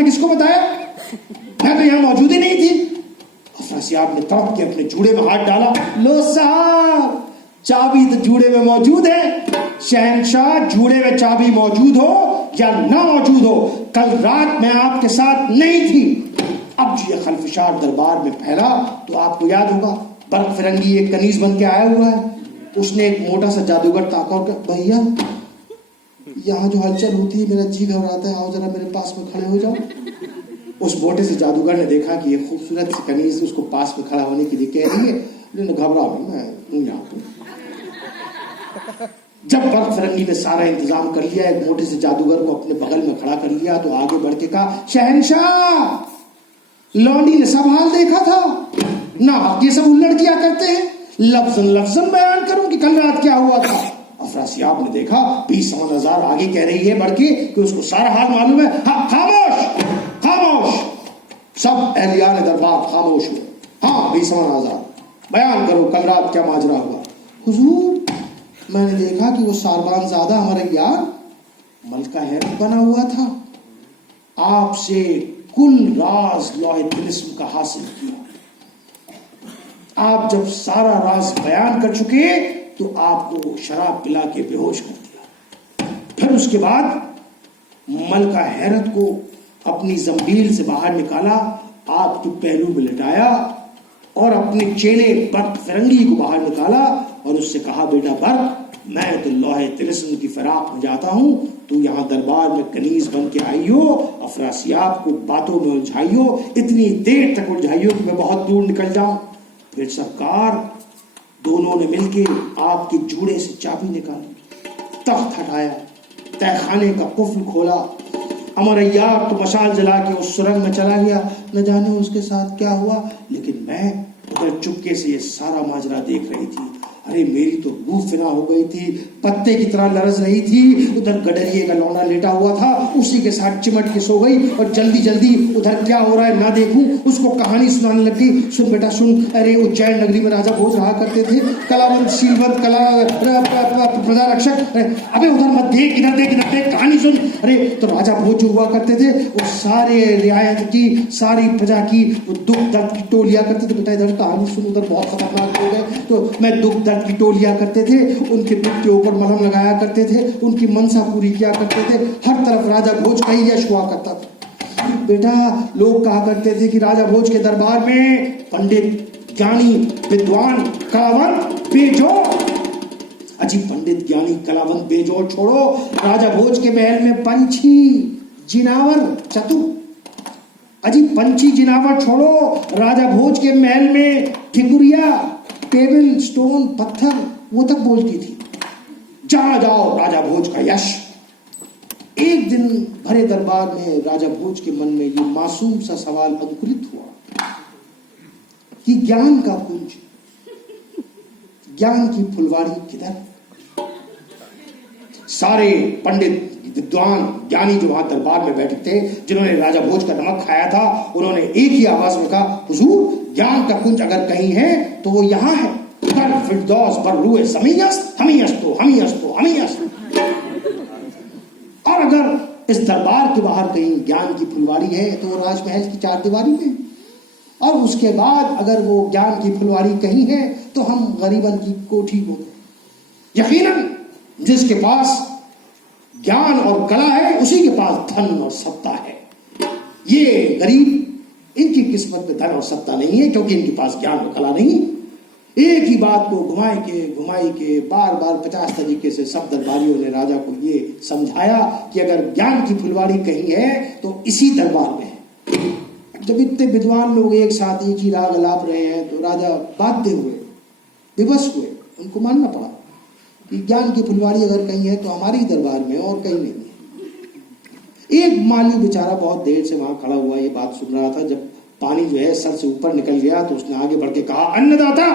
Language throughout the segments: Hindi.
आपने किसको बताया? मैं तो यहाँ मौजूद ही नहीं थी। अफरासियाब ने तड़प के अपने जूड़े में हाथ डाला। लो साहब, चाबी तो जूड़े में मौजूद है। शहंशाह, जूड़े में चाबी मौजूद हो या ना मौजूद हो, कल रात मैं आपके साथ नहीं थी। अब ये खलफशार दरबार में फैला तो आपको याद होगा, बर्क फिरंगी एक कनीज बन के आया हुआ है। उसने एक मोटा सा जादूगर ताका और कहा, भैया यहाँ जो हलचल होती है मेरा जी घबराता है, आओ जरा मेरे पास में खड़े हो जाओ। उस मोटे से जादूगर ने देखा कि ये खूबसूरत सी कनीज उसको पास में खड़ा होने के लिए कह रही है। घबरा मैं हूं यहाँ पे। जब बर्क फिरंगी ने सारा इंतजाम कर लिया, एक मोटे से जादूगर को अपने बगल में खड़ा कर लिया, तो आगे बढ़ के कहा, शहंशाह, लौंडी ने सब हाल देखा था ना, ये सब उल्लड़ किया करते हैं, लफ्जन लफ्जन बयान करूं कि कल रात क्या हुआ था। अफरासियाब ने देखा 20,000 आगे कह रही है बढ़ के कि उसको सारा हाल मालूम है। हाँ, खामोश खामोश, सब अहलियान दरबार खामोश हुए। हाँ 20,000, बयान करो कल रात क्या माजरा हुआ। हुजूर, मैंने देखा कि वो सारबान ज़्यादा हमारा यार मलका हैरत बना हुआ था, आपसे कुल राज लौहे तिलिस्म का हासिल किया। आप जब सारा राज बयान कर चुके तो आपको शराब पिला के बेहोश कर दिया। फिर उसके बाद मलका हैरत को अपनी जंबील से बाहर निकाला, आपके पहलू में लिटाया और अपने चेले बर्क फिरंगी को बाहर निकाला और उससे कहा, बेटा बर्क, मैं तो लौहे तिलिस्म की फिराक में जाता हूं, तू यहाँ दरबार में कनीज बन के आई हो, अफरासियाब को बातों में उलझाइयो, इतनी देर तक उलझाइयो कि मैं बहुत दूर निकल जाऊं। फिर सरकार दोनों ने मिलके आपके जूड़े से चाबी निकाली, तख्त हटाया, तहखाने का कुफ्ल खोला। अमर अय्याब तो मशाल जला के उस सुरंग में चला गया, न जाने उसके साथ क्या हुआ, लेकिन मैं उधर चुपके से ये सारा माजरा देख रही थी। अरे मेरी तो रूह फिना हो गई थी, पत्ते की तरह लरज रही थी। उधर गडरिए का लौंडा लेटा हुआ था, उसी के साथ चिमट के सो गई और जल्दी जल्दी उधर क्या हो रहा है ना देखूं, उसको कहानी सुनाने लगी। सुन बेटा सुन, अरे उज्जैन नगरी में राजा भोज रहा करते थे, कलावंत शीलवंत कला प्रजा रक्षक। अबे उधर मत देख, इधर देख, इधर देख, कहानी सुन। अरे तो राजा भोज जो हुआ करते थे, वो सारे रियायत की, सारी प्रजा की वो दुख दर्द की टोलियां करते थे। बेटा इधर कहानी सुन, उधर बहुत खतरनाक हो गए। तो मैं दुख दर्द की टोलियां करते थे, उनके दुख के ऊपर मलहम लगाया करते थे, उनकी मनसा पूरी किया करते थे। हर तरफ राजा भोज का ही यश हुआ करता था। बेटा लोग कहा करते थे कि राजा भोज के दरबार में पंडित ज्ञानी विद्वान कलावंत बेजोड़। अजी पंडित ज्ञानी कलावंत बेजोड़ छोड़ो, राजा भोज के महल में पंछी जिनावर चतुर। अजी पंछी जिनावर छोड़ो, राजा भोज के महल में ठिकुरिया टेबल स्टोन पत्थर वो तक बोलती थी। जा जाओ राजा भोज का यश। एक दिन भरे दरबार में राजा भोज के मन में ये मासूम सा सवाल अंकुरित हुआ कि ज्ञान का कुंज, ज्ञान की फुलवारी किधर। सारे पंडित विद्वान ज्ञानी जो वहां दरबार में बैठे थे, जिन्होंने राजा भोज का नमक खाया था, उन्होंने एक ही आवाज में कहा, हुजूर ज्ञान का कुंज अगर कहीं है तो वो यहाँ है। और अगर इस दरबार के बाहर कहीं ज्ञान की फुलवारी है तो वो राजमहल की चारदीवारी में। और उसके बाद अगर वो ज्ञान की फुलवारी कहीं है तो हम गरीबन की कोठी होते। यकीनन जिसके पास ज्ञान और कला है उसी के पास धन और सत्ता है। ये गरीब, इनकी किस्मत में धन और सत्ता नहीं है क्योंकि इनके पास ज्ञान और कला नहीं। एक ही बात को घुमाई के बार बार 50 तरीके से सब दरबारियों ने राजा को ये समझाया कि अगर ज्ञान की फुलवारी कहीं है तो इसी दरबार में है। जब इतने विद्वान लोग एक साथ एक ही राग अलाप रहे हैं तो राजा बाध्य हुए, विवश हुए, उनको मानना पड़ा कि ज्ञान की फुलवारी अगर कहीं है तो हमारे ही दरबार में और कहीं नहीं। एक माली बेचारा बहुत देर से वहां खड़ा हुआ ये बात सुन रहा था। जब पानी जो है सर से ऊपर निकल गया तो उसने आगे बढ़ के कहा, अन्नदाता।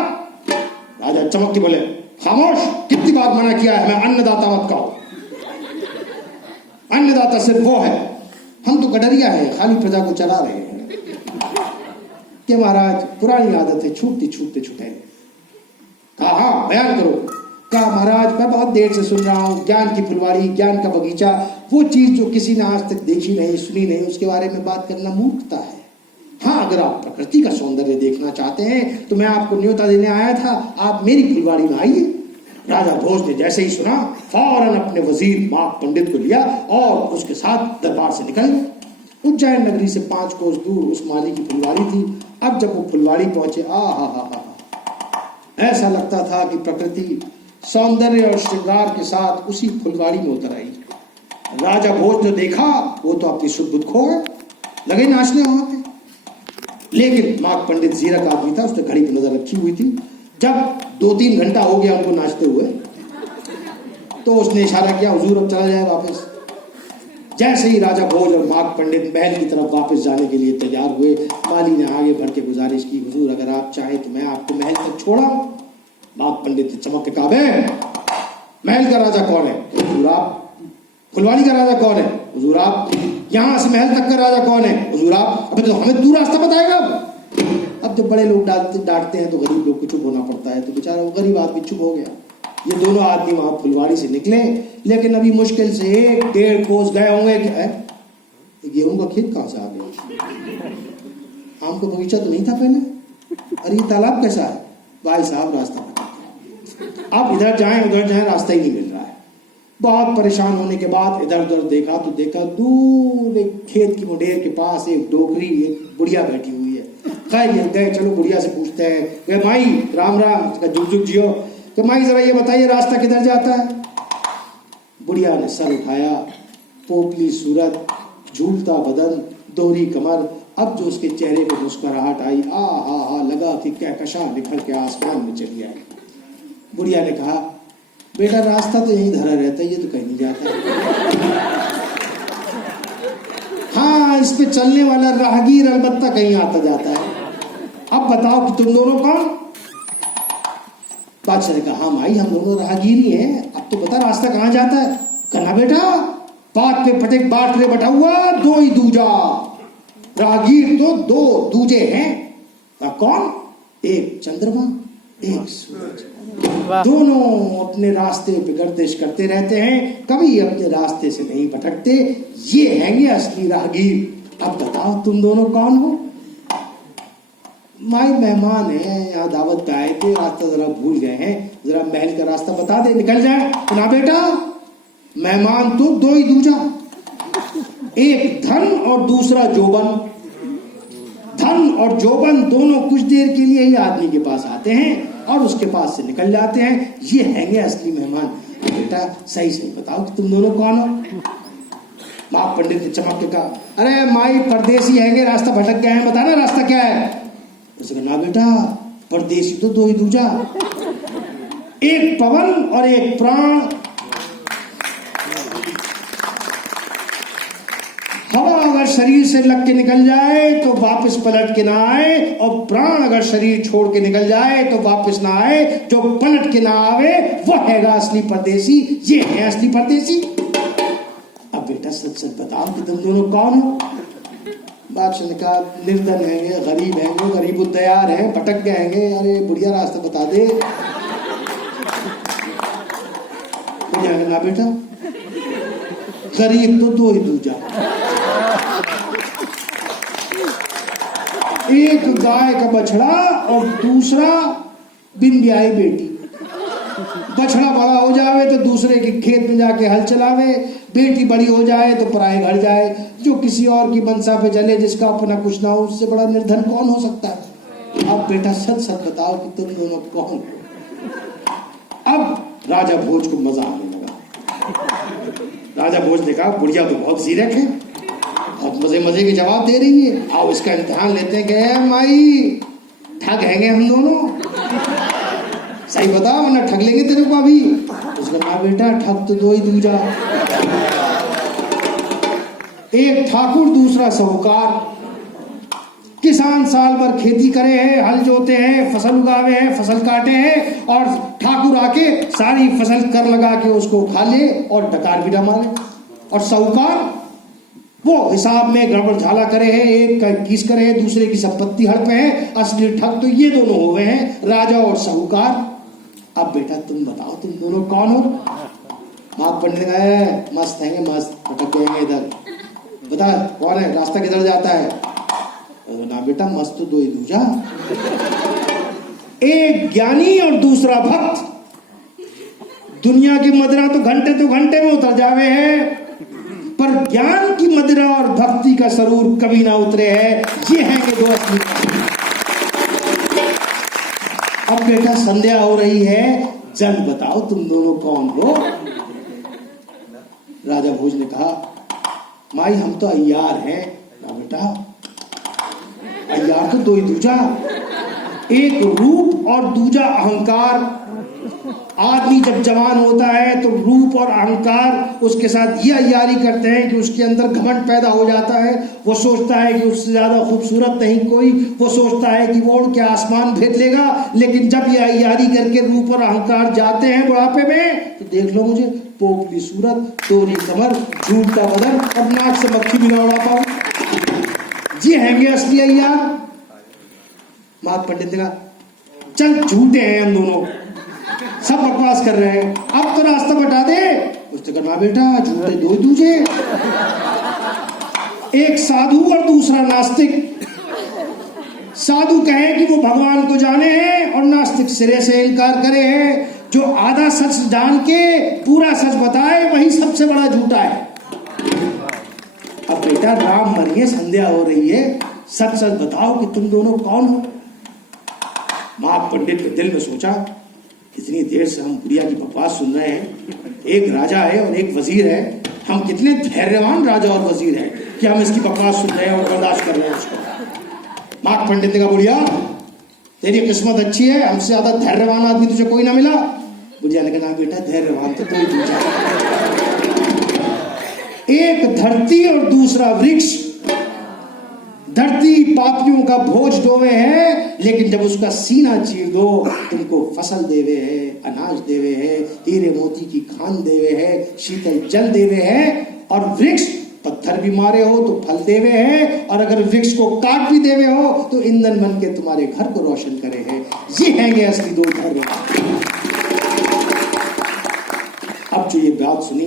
राजा चमक के बोले, खामोश, कितनी बार मना किया है, मैं अन्नदाता मत कहो। अन्नदाता सिर्फ वो है, हम तो गडरिया है, खाली प्रजा को चला रहे हैं। कि महाराज पुरानी आदत है, छूटते छूटते छूटे। कहा हाँ बयान करो। कहा महाराज मैं बहुत देर से सुन रहा हूँ ज्ञान की फुलवाड़ी, ज्ञान का बगीचा, वो चीज जो किसी ने आज तक देखी नहीं, सुनी नहीं, उसके बारे में बात करना मूर्खता है। हाँ, अगर आप प्रकृति का सौंदर्य देखना चाहते हैं तो मैं आपको न्योता देने आया था, आप मेरी फुलवाड़ी में आइए। राजा भोज ने जैसे ही सुना फौरन अपने वजीर माघ पंडित को लिया और उसके साथ दरबार से निकल गए। उज्जैन नगरी से 5 कोस दूर उस माली की फुलवाड़ी थी। अब जब वो फुलवाड़ी पहुंचे, हा, ऐसा लगता था कि प्रकृति सौंदर्य और श्रृंगार के साथ उसी फुलवाड़ी में उतर आई। राजा भोज ने देखा वो तो अपनी शुद्ध बुद्ध खो गए, लगे नाचने वहां पे। लेकिन माघ पंडित जीरक आदमी था, उसने घड़ी पर नजर रखी हुई थी। जब 2-3 घंटा हो गया उनको नाचते हुए तो उसने इशारा किया हुजूर अब चला जाए वापस। जैसे ही राजा भोज और माघ पंडित महल की तरफ वापस जाने के लिए तैयार हुए, माली ने आगे बढ़ के गुजारिश की, हुजूर अगर आप चाहें तो मैं आपको महल तक छोड़ा। माघ पंडित ने चमक के कहा, महल का राजा कौन है? हुजूर आप। फुलवाड़ी का राजा कौन है? हुजूर आप। यहाँ से महल तक का राजा कौन है? हुजूर आप। अबे तो हमें दूर रास्ता बताएगा। अब जब बड़े लोग डांटते हैं तो गरीब लोग को चुप होना पड़ता है, तो बेचारा वो गरीब आदमी चुप हो गया। ये दोनों आदमी वहां फुलवाड़ी से निकले, लेकिन अभी मुश्किल से 1-1.5 कोस गए होंगे कि गेहूं का खेत कहां से आ गया? आम का बगीचा तो नहीं था पहले। अरे ये तालाब कैसा है? भाई साहब रास्ता बता, आप इधर जाएं उधर जाएं रास्ता ही नहीं मिल रहा है। बहुत परेशान होने के बाद इधर उधर देखा तो देखा दूर एक खेत की मुंडेर के पास एक डोकरी, एक बुढ़िया बैठी हुई है। खैर गए, चलो बुढ़िया से पूछते हैं, माई राम राम, जुग जुग जियो, तो माई जरा ये बताइए रास्ता किधर जाता है? बुढ़िया ने सर उठाया, पोपली सूरत, झूलता बदन, दोहरी कमर। अब जो उसके चेहरे पे मुस्कुराहट आई, हा लगा कि कहकशां निखर के आसमान में चली आई। बुढ़िया ने कहा, बेटा रास्ता तो यहीं धरा रहता है, ये तो कहीं नहीं जाता। हाँ, इस पे चलने वाला राहगीर अलबत्ता कहीं आता जाता है। अब बताओ कि तुम दोनों कौन? बादशाह ने कहा, हाँ माई हम दोनों राहगीर ही हैं, अब तो बता रास्ता कहाँ जाता है? कहना बेटा बात पे फटेक बाट रे बटा हुआ, 2 ही दूजा। राहगीर तो 2 दूजे हैं। कौन? एक चंद्रमा, एक सूरज। दोनों अपने रास्ते पे गर्दिश करते रहते हैं, कभी अपने रास्ते से नहीं भटकते। ये हैंगे असली राहगीर। अब बताओ तुम दोनों कौन हो? माई मेहमान है, यहाँ दावत पे आए थे, रास्ता जरा भूल गए हैं, जरा महल का रास्ता बता दे, निकल जाए। ना बेटा, मेहमान तो 2 ही दूजा, एक धन और दूसरा जोबन। धन और जोबन दोनों कुछ देर के लिए ही आदमी के पास आते हैं और उसके पास से निकल जाते हैं। ये हैंगे असली मेहमान। बेटा सही सही बताओ कि तुम दोनों कौन हो? माँ पंडित ने चमक के कहा, अरे माई परदेसी हैंगे, रास्ता भटक गए हैं, बताना रास्ता क्या है? उसने कहा, ना बेटा परदेसी तो 2 ही दूजा, एक पवन और एक प्राण। हवा अगर शरीर से लग के निकल जाए तो वापस पलट के ना आए, और प्राण अगर शरीर छोड़ के निकल जाए तो वापस ना आए। जो पलट के ना आवे वो हैगा असली परदेसी। ये है असली परदेसी। अब बेटा सच सच बताओ कि तुम दोनों कौन हो? बादशाह ने कहा, निर्धन हैंगे, गरीब हैंगे, गरीब तैयार है, भटक गए हैंगे। अरे बुढ़िया रास्ता बता दे। बुढ़िया ने कहा, बेटा गरीब तो 2 ही दूजा, एक गाय का बछड़ा और दूसरा बिन ब्याही बेटी। बछड़ा बड़ा हो जावे तो दूसरे के खेत में जाके हल चलावे, बेटी बड़ी हो जाए तो पराए घर जाए। जो किसी और की मनसा पे चले, जिसका अपना कुछ ना हो, उससे बड़ा निर्धन कौन हो सकता है? अब बेटा सच सच बताओ कि तुम दोनों कौन? अब राजा भोज को मजा आने लगा। राजा भोज ने कहा, बुढ़िया तो बहुत जीरक है, बहुत मजे मजे के जवाब दे रही है, आओ इसका इम्तिहान लेते हैं। कि माई ठग हैंगे हम दोनों, सही बता वरना ठग लेंगे तेरे को अभी। उसने कहा, बेटा ठग तो 2 ही दूजा, एक ठाकुर दूसरा साहूकार। किसान साल भर खेती करे हैं, हल जोते हैं, फसल उगावे हैं, फसल काटे हैं, और ठाकुर आके सारी फसल कर लगा के उसको खा ले और डकार भी डमा ले। और साहूकार वो हिसाब में गड़बड़ झाला करे है, एक का 21 करे है, दूसरे की संपत्ति हड़पे है। असली ठग तो ये दोनों हो गए हैं, राजा और साहूकार। अब बेटा तुम बताओ तुम दोनों कौन हो? माँ पंडित ने कहा मस्त है, मस्त भटक गए इधर, बता कौन है, रास्ता किधर जाता है? ना बेटा मस्त तो दो ही दूजा, एक ज्ञानी और दूसरा भक्त। दुनिया की मदिरा तो घंटे में उतर जावे है, पर ज्ञान की मदिरा और भक्ति का सरूर कभी ना उतरे है। ये है कि दो असली। अब बेटा संध्या हो रही है, जल्द बताओ तुम दोनों कौन हो? राजा भोज ने कहा माई हम तो अय्यार हैं। ना बेटा अय्यार तो दो ही दूजा, एक रूप और दूजा अहंकार। आदमी जब जवान होता है तो रूप और अहंकार उसके साथ ये अय्यारी करते हैं कि उसके अंदर घमंड पैदा हो जाता है। वो सोचता है कि उससे ज्यादा खूबसूरत नहीं कोई, वो सोचता है कि वो उड़ के आसमान भेद लेगा। लेकिन जब ये अय्यारी करके रूप और अहंकार जाते हैं बुढ़ापे में, तो देख लो मुझे, पोपली सूरत, तोरी कमर, झूठा बदन और नाक से मक्खी भी ना उड़ा पाऊं। जी हैंगे असली अय्यार। माँ पंडित ने कहा चल झूठे हैं हम दोनों, सब बकवास कर रहे हैं, अब तो रास्ता बता दे। उसने कहा बेटा झूठे दो ही दूजे, एक साधु और दूसरा नास्तिक। साधु कहे कि वो भगवान को जाने हैं और नास्तिक सिरे से इनकार करे हैं। जो आधा सच जान के पूरा सच बताए वही सबसे बड़ा झूठा है। अब बेटा राम मरिए, संध्या हो रही है, सच सच बताओ कि तुम दोनों कौन हो? माँ पंडित के दिल में सोचा इतनी देर से हम बुढ़िया की बकवास सुन रहे हैं, एक राजा है और एक वजीर है, हम कितने धैर्यवान राजा और वजीर हैं कि हम इसकी बकवास सुन रहे हैं और बर्दाश्त कर रहे हैं उसको। माँ पंडित ने कहा बुढ़िया तेरी किस्मत अच्छी है, हमसे ज्यादा धैर्यवान आदमी तुझे कोई ना मिला। बुढ़िया ने कहा बेटा धैर्यवान तो तू ही दूजा, एक धरती और दूसरा वृक्ष। धरती पापियों का भोज डोवे है, लेकिन जब उसका सीना चीर दो तुमको फसल देवे है, अनाज देवे है, हीरे मोती की खान देवे है, शीतल जल देवे है। और वृक्ष पत्थर भी मारे हो तो फल देवे है, और अगर वृक्ष को काट भी देवे हो तो ईंधन बन के तुम्हारे घर को रोशन करे है। ये हैंगे असली दो धर्म। अब जो ये बात सुनी,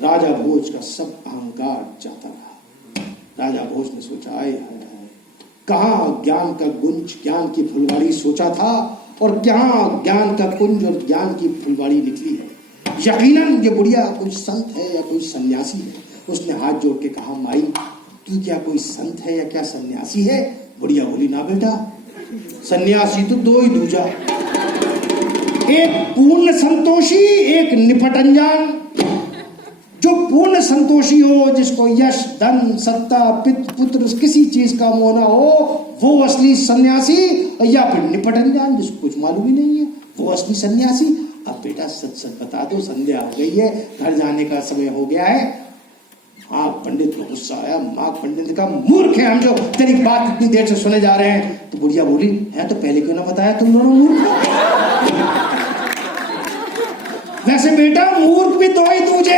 राजा भोज का सब अहंकार जाता रहा। राजा भोज ने सोचा आए कहाँ ज्ञान का गुंज, ज्ञान की फुलवाड़ी सोचा था, और क्या ज्ञान का कुंज और ज्ञान की फुलवाड़ी निकली है। यकीनन ये बुढ़िया कोई संत है या कोई सन्यासी है। उसने हाथ जोड़ के कहा माई तू क्या कोई संत है या क्या सन्यासी है? बुढ़िया बोली ना बेटा, सन्यासी तो दो ही दूजा, एक पूर्ण संतोषी, एक निपट अनजान। जो पूर्ण संतोषी हो, जिसको यश धन सत्ता पितृ पुत्र किसी चीज का मोह ना हो, वो असली सन्यासी। या फिर निपट अनजान, जिसको कुछ मालूम ही नहीं है, वो असली सन्यासी। अब बेटा सच सच बता दो, संध्या हो गई है, घर जाने का समय हो गया है। हाँ पंडित को गुस्सा आया। माँ पंडित का मूर्ख है हम जो तेरी बात इतनी देर से सुने जा रहे हैं। तो बुढ़िया बोली है तो पहले क्यों ना बताया तुम दोनों मूर्ख हो? वैसे बेटा मूर्ख भी दो ही तुझे,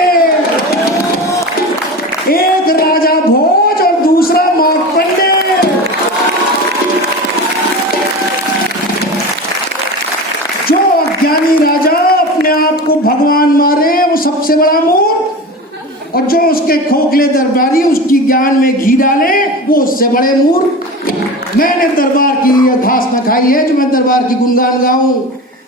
एक राजा भोज और दूसरा माँ पंडित। जो अज्ञानी राजा अपने आप को भगवान मारे वो सबसे बड़ा मूर्ख, और जो उसके खोखले दरबारी उसकी ज्ञान में घी डाले वो उससे बड़े मूर्ख। मैंने दरबार की घास न खाई है जो मैं दरबार की गुणगान गाऊं।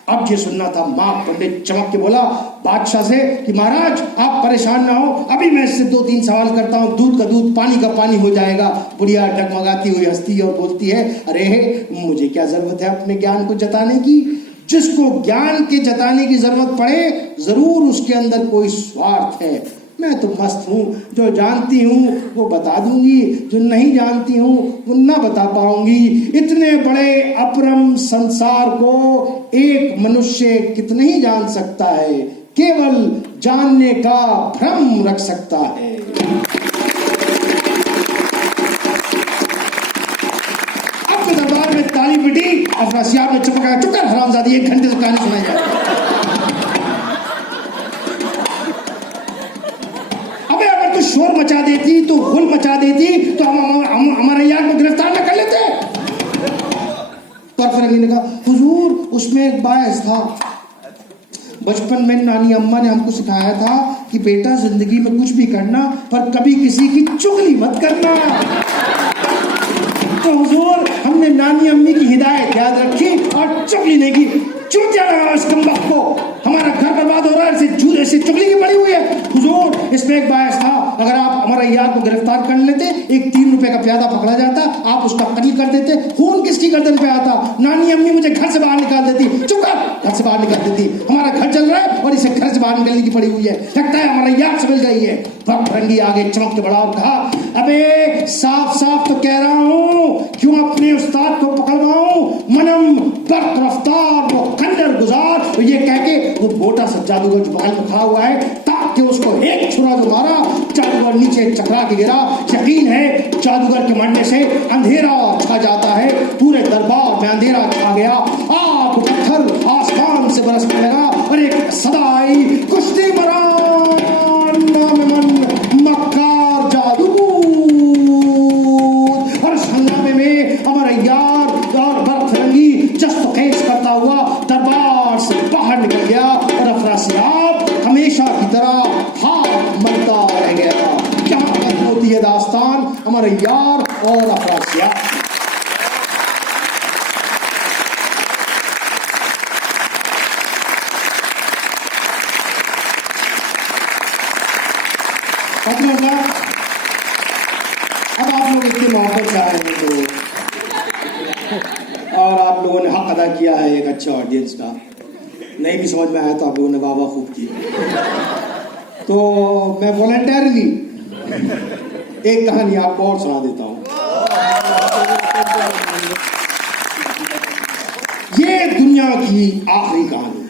अब ये सुनना था। माँ पंडित चमक के बोला बादशाह से कि महाराज आप परेशान ना हो, अभी मैं इससे 2-3 सवाल करता हूँ, दूध का दूध पानी का पानी हो जाएगा। बुढ़िया डगमगाती हुई हंसती है और बोलती है अरे मुझे क्या जरूरत है अपने ज्ञान को जताने की? जिसको ज्ञान के जताने की जरूरत पड़े जरूर उसके अंदर कोई स्वार्थ है। मैं तो मस्त हूँ, जो जानती हूँ वो बता दूंगी, जो नहीं जानती हूँ वो ना बता पाऊंगी। इतने बड़े अपरम संसार को एक मनुष्य कितने ही जान सकता है, केवल जानने का भ्रम रख सकता है। अब तो दरबार में ताली पिटी, अफरासियाब ने चपका चुप कर हरामजादी, 1 घंटे से कहानी सुनाई जाती है। शोर मचा देती तो हुल मचा देती तो हम हमारे यार को गिरफ्तार न कर लेते। तो फरंगी ने कहा हुजूर उसमें एक बायस था, बचपन में नानी अम्मा ने हमको सिखाया था कि बेटा जिंदगी में कुछ भी करना पर कभी किसी की चुगली मत करना। तो हुजूर हमने नानी अम्मी की हिदायत याद रखी और चुगली नहीं की। चूतिया लगा इस कमबख्त को, हमारा घर बर्बाद हो रहा है, ऐसे चुगली की पड़ी हुई है। हुजूर इसमें एक बायस था, अगर आप हमारा यार को गिरफ्तार कर लेते, एक 3 रुपए का प्यादा पकड़ा जाता, आप उसका कत्ल कर देते, खून किसकी गर्दन पे आता, नानी अम्मी मुझे घर से बाहर निकाल देती, चुप कर, घर से बाहर निकाल देती। हमारा घर चल रहा है और इसे घर से बाहर निकलने की पड़ी हुई है, लगता है हमारा यार से मिल गई है। भगरंगी आगे चमक के बढ़ा और कहा, अबे साफ साफ तो कह रहा हूं, क्यों अपने उस्ताद को पकड़वाऊं, मनम बर्क रफ्तार वो खंजर गुजार। तो ये कह के वो मोटा सा जादूगर जो बगल में खड़ा हुआ है, ताकि उसको एक छुरा जो मारा, जादूगर नीचे चकरा के गिरा। यकीन है जादूगर के मरने से अंधेरा छा जाता है, पूरे दरबार में अंधेरा छा गया। आग पत्थर आसमान से बरसने लगा और एक सदा आई, कुश्ती मरान नाम मन मक्कार जादू। और हंगामे में हमारा यार और बरफरंगी जस्त खेस करता हुआ दरबार से बाहर निकल गया और अफरासियाब हमेशा की तरह हाथ मलता रह गया। क्या खत्म होती है दास्तान हमारे यार और अफरासियाब। अब आप लोग इतनी मोहब्बत से आए हैं तो, और आप लोगों ने हक अदा किया है एक अच्छे ऑडियंस का। नहीं भी समझ में आया तो आप लोगों ने वाह वाह खूब की। तो मैं वॉलंटियरली एक कहानी आपको और सुना देता हूं। ये दुनिया की आखिरी कहानी,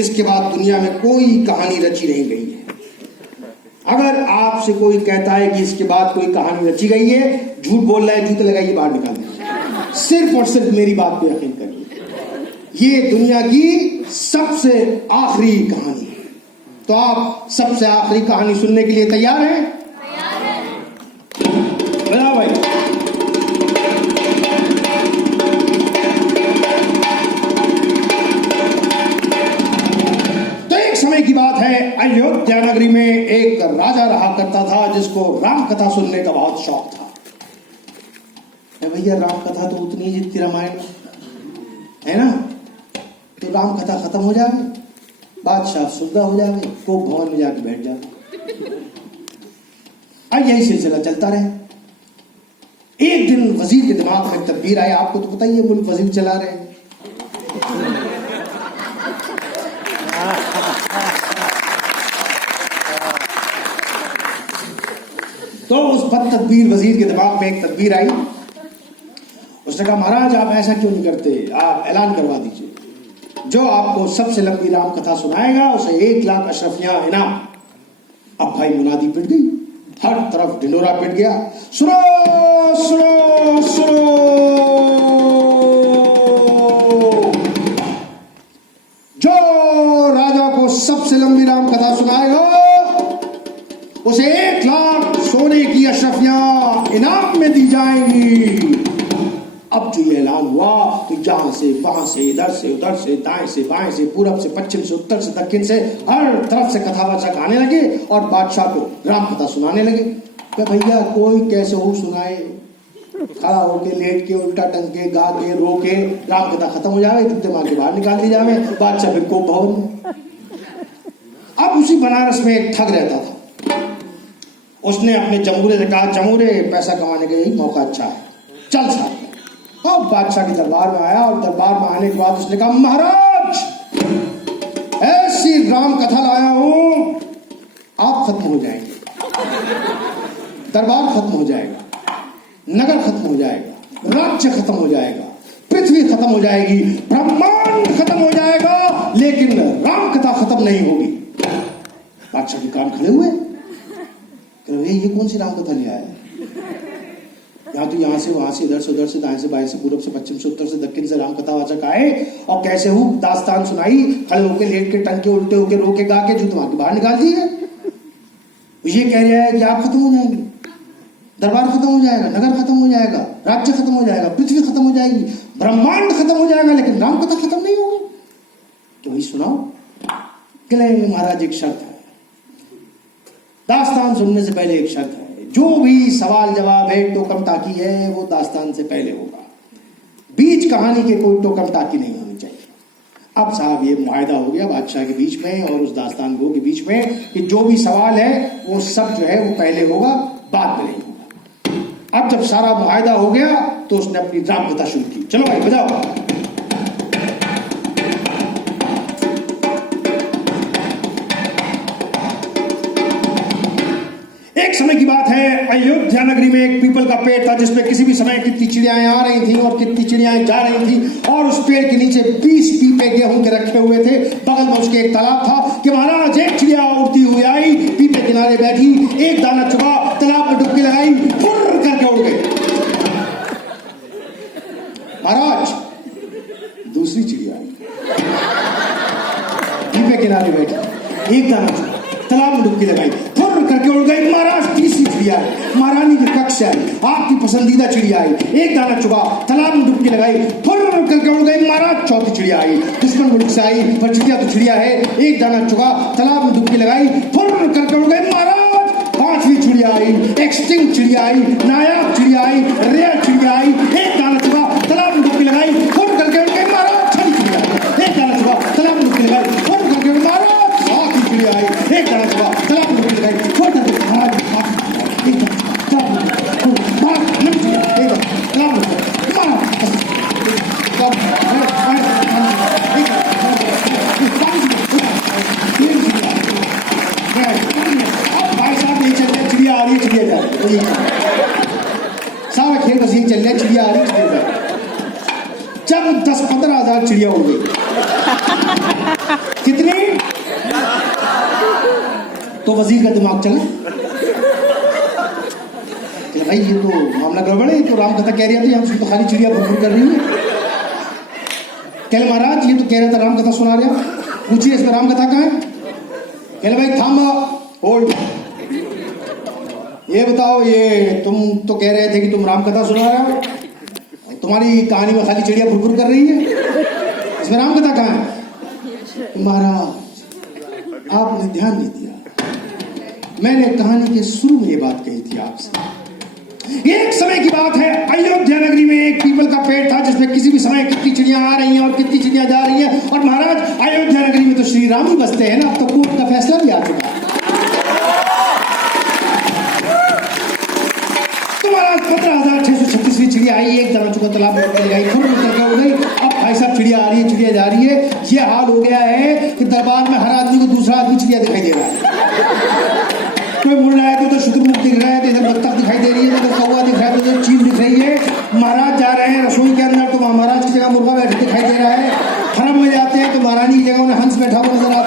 इसके बाद दुनिया में कोई कहानी रची नहीं गई है। अगर आपसे कोई कहता है कि इसके बाद कोई कहानी रची गई है, झूठ बोल रहा है, जूते लगाइए बाहर निकाल दीजिए। सिर्फ और सिर्फ मेरी बात पे यकीन करिए, ये दुनिया की सबसे आखिरी कहानी है। तो आप सबसे आखिरी कहानी सुनने के लिए तैयार हैं? बताओ भाई। तो एक समय की बात है, अयोध्या नगरी में एक राजा रहा करता था जिसको राम कथा सुनने का बहुत शौक था। भैया राम कथा तो उतनी ही जितनी रामायण है ना, तो राम कथा खत्म हो जाए, बादशाह सुविधा हो जाए, को भवन में जाके बैठ जाए। अब यही सिलसिला चलता रहे। एक दिन वजीर के दिमाग में तदबीर आया, आपको तो पता ही है मुल्क वजीर चला रहे हैं। तो उस बदतदबीर वजीर के दिमाग में एक तदबीर आई। उसने कहा, महाराज आप ऐसा क्यों नहीं करते, आप ऐलान करवा दीजिए, जो आपको सबसे लंबी राम कथा सुनाएगा उसे 1 लाख अशरफियां इनाम। अब भाई मुनादी पिट गई, हर तरफ ढिंडोरा पिट गया, सुनो सुनो सुनो, जो राजा को सबसे लंबी राम कथा सुनाएगा उसे 1 लाख सोने की अशरफियां इनाम में दी जाएंगी। अब जो ये ऐलान हुआ तो जहां से वहां से, इधर से उधर से, दाएं से बाएं से, पूरब से पश्चिम से, उत्तर से दक्षिण से, हर तरफ से कथावाचक आने लगे और बादशाह को राम कथा सुनाने लगे। तो भैया कोई कैसे हो सुनाए, खड़ा होके, लेट के, उल्टा टंग के, गा के, रो के, राम कथा खत्म हो जाए, जूते मार के बाहर निकाल दी जाए, बादशाह फिर को भवन में। अब उसी बनारस में एक ठग रहता था। उसने अपने जमूरे से कहा, जमूरे पैसा कमाने का यही मौका अच्छा है, चल साथ। अब बादशाह के दरबार में आया और दरबार में आने के बाद उसने कहा, महाराज ऐसी राम कथा लाया हूं, आप खत्म हो जाएंगे, दरबार खत्म हो जाएगा, नगर खत्म हो जाएगा, राज्य खत्म हो जाएगा, पृथ्वी खत्म हो जाएगी, ब्रह्मांड खत्म हो जाएगा, लेकिन राम कथा खत्म नहीं होगी। बादशाह के कान खड़े हुए, ये कौन सी राम कथा ले आया, यहाँ तो यहाँ से वहां से, इधर से उधर से, दाएं से बाएं से, पूरब से पश्चिम से, उत्तर से दक्षिण से राम कथा वाचक आए और कैसे हूँ दास्तान सुनाई, खड़े होके, लेट के, टंग के, उल्टे होके, रो के, गा के, जूते मार के बाहर निकाल दिए। ये कह रहा है कि आप खत्म हो जाएंगे, दरबार खत्म हो जाएगा, नगर खत्म हो जाएगा, राज्य खत्म हो जाएगा, पृथ्वी खत्म हो जाएगी, ब्रह्मांड खत्म हो जाएगा, लेकिन राम कथा खत्म नहीं होगी। सुनाओ। कहले महाराज एक शर्त है, दास्तान सुनने से पहले एक शर्त है, जो भी सवाल जवाब है टोकम टाकी है वो दास्तान से पहले होगा, बीच कहानी के कोई टोकम टाकी नहीं होनी चाहिए। अब साहब ये मुआहदा हो गया बादशाह के बीच में और उस दास्तान गो के बीच में कि जो भी सवाल है वो सब जो है वो पहले होगा, बाद में नहीं होगा। अब जब सारा मुआहदा हो गया तो उसने अपनी राम कथा शुरू की। चलो भाई बजाओ। एक समय की बात है, अयोध्या नगरी में एक पीपल का पेड़ था जिसमें किसी भी समय कितनी चिड़ियाएं आ रही थी और कितनी चिड़ियाएं जा रही थी, और उस पेड़ के नीचे 20 पीपे गेहूं के रखे हुए थे। बगल में उसके एक तालाब था कि महाराज एक चिड़िया उड़ती हुई आई, पीपे किनारे बैठी, एक दाना चुका, तालाब में डुबकी लगाई, फुर्र करके उड़ गई। महाराज दूसरी चिड़िया आई, पीपे किनारे बैठी, एक दाना चुका, तालाब में डुबकी लगाई, फुर्र करके उड़ गई। महाराज तीसरी चिड़िया आई, महारानी के कक्ष आई, आपकी पसंदीदा चिड़िया आई, एक दाना चुका, तालाब में डुबकी लगाई, फुर्र करके उड़ गई। महाराज चौथी चिड़िया आई, दुश्मन मुल्क से आई, पर चिड़िया तो चिड़िया है, एक दाना चुका, तालाब में डुबकी लगाई, फुर्र करके उड़ गई। महाराज पांचवी चिड़िया आई, एक्सटिंक्ट चिड़िया आई, नायाब चिड़िया आई, रेयर चिड़िया आई, एक दाना चुका, तालाब में डुबकी लगाई, फुर्र करके उड़ गई। महाराज छठी चिड़िया आई, एक दाना चुका, तालाब में डुबकी लगाई, फुर्र करके उड़ गई। महाराज सातवीं चिड़िया आई, एक दाना चुका, तालाब में डुबकी लगाई, फुर्र करके महाराज चिड़िया आ रही है, चिड़िया जा रही है, सारा खेल बस यही चल रहा है, चिड़िया आ रही है, चिड़िया जा रही है। जब 10-15 हजार चिड़िया उड़ गई, कितनी, तो वजीर का दिमाग चला भाई ये तो मामला गड़बड़ है, तो राम कथा कह रही थी, हम तो खाली चिड़िया भुरभुर कर रही है। कहले महाराज ये तो कह रहा था राम कथा सुना रहा, पूछिए इसमें राम कथा कहाँ है। कहले भाई थामा, होल्ड, ये बताओ, ये तुम तो कह रहे थे कि तुम राम कथा सुना रहे हो, तुम्हारी कहानी में खाली चिड़िया भुरभुर कर रही है, इसमें राम कथा कहाँ है। महाराज आपने ध्यान नहीं दिया, मैंने कहानी के शुरू में ये बात कही थी आपसे। एक समय की बात है, अयोध्या नगरी में एक पीपल का पेड़ था जिसमें किसी भी समय कितनी चिड़िया आ रही हैं और कितनी चिड़िया जा रही हैं। और महाराज अयोध्या नगरी में तो श्री राम ही बसते हैं ना, अब तो कोर्ट का फैसला भी आ चुका है। तो महाराज 15,636वीं चिड़िया आई, एक दाना चुका, तालाब में डुबकी लगाई, फुर्र करके उड़ गई। अब भाई साहब चिड़िया आ रही है, चिड़िया जा रही है, ये हाल हो गया है कि दरबार में हर आदमी को दूसरा आदमी चिड़िया दिखाई दे रहा है। कोई मुड़ रहा है तो शुतुरमुर्ग दिख रहा है, तो इधर बत्तख दिखाई दे रही है, तो कौवा दिख रहा है, तो इधर चील दिख रही है। महाराज जा रहे हैं रसोई के अंदर तो वहां महाराज की जगह मुर्गा बैठा दिखाई दे रहा है। हरम में जाते हैं तो महारानी की जगह उन्हें हंस बैठा हुआ नजर आता है।